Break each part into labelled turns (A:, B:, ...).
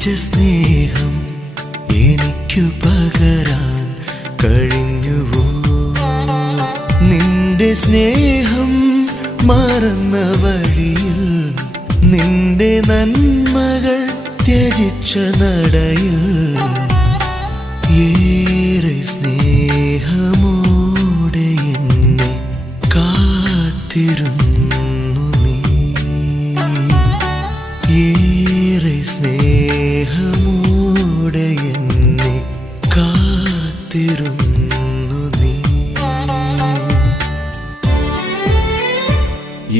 A: കൊതിച്ച സ്നേഹം എനിക്കു പകരാൻ കഴിഞ്ഞുവോ? നിന്റെ സ്നേഹം മറന്ന വഴിയിൽ നിന്റെ നന്മകൾ ത്യജിച്ച നടയിൽ ഏറെ സ്നേഹമോടെ എന്നെ കാത്തിരുന്നു.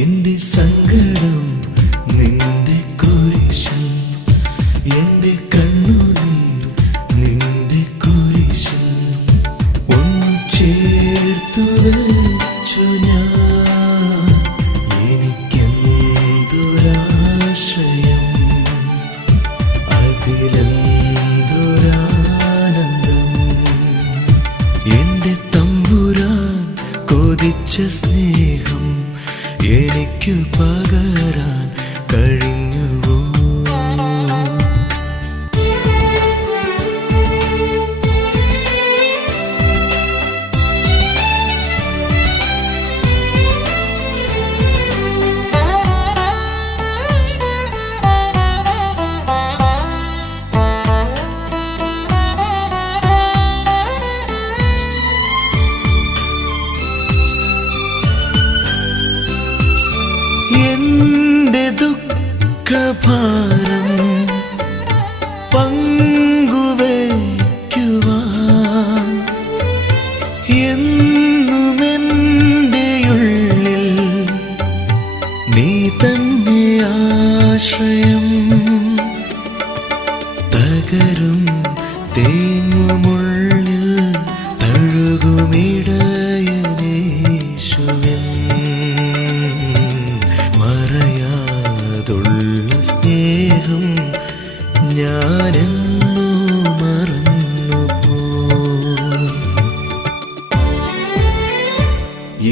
A: എന്റെ സങ്കടം നിന്റെ കുരിശൻ എന്റെ കണ്ണുനീർ നിന്റെ കുരിശൻ ഒന്ന് ചേർത്തു വെച്ചു തമ്പുരാൻ സ്നേഹം എനിക്കു പകരാൻ കഴിഞ്ഞുവോ upon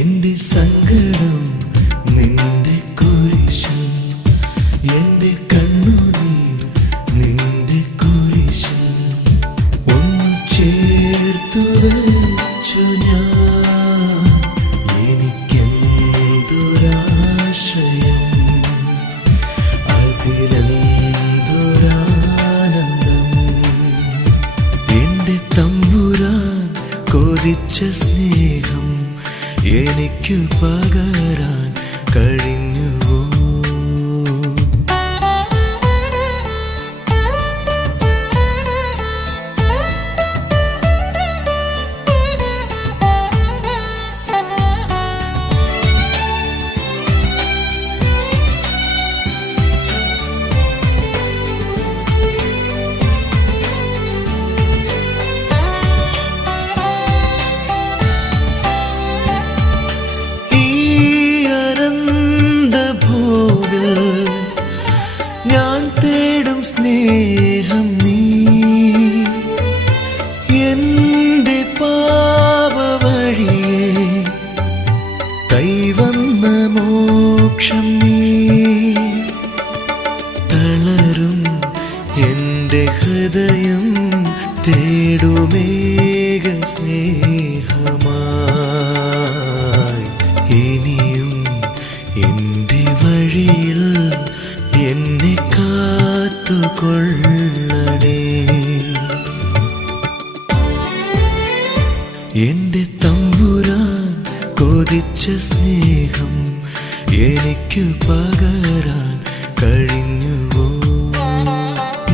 A: എന്റെ സങ്കടം നിന്റെ കുരിശൻ എന്റെ കൊതിച്ച സ്നേഹം എനിക്കു പകരാൻ കഴിഞ്ഞുവോ സ്നേഹം നീ. എന്റെ പാപവഴിയെ കൈവന്ന മോക്ഷം നീ. തളരും എന്റെ ഹൃദയം തേടുമേക സ്നേഹമായി കാത്തുകൊള്ളണേ എന്റെ തമ്പുരാൻ കൊതിച്ച സ്നേഹം എനിക്ക് പകരാൻ കഴിഞ്ഞുവോ?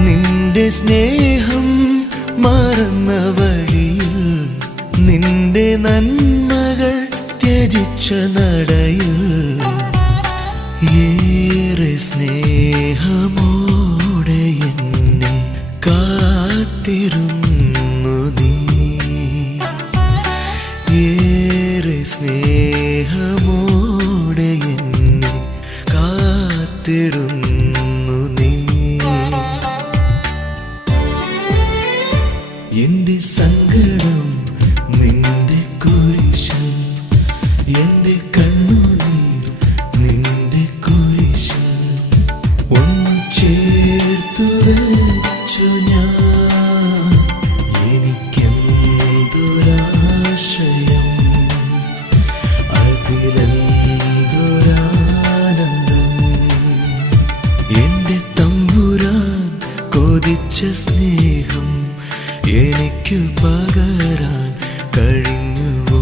A: നിന്റെ സ്നേഹം മറന്ന വഴിയിൽ നിന്റെ നന്മകൾ ത്യജിച്ച നടയിൽ ഏറെ സ്നേഹമോടെ കാത്തിരുന്നു നീ. സ്നേഹമോടെ എന്നെ കാത്തിരുന്നു നീ. സങ്കടം നിന്റെ കുരിശം എന്റെ കണ്ണു സ്നേഹം എനിക്ക് പകരാൻ കഴിഞ്ഞു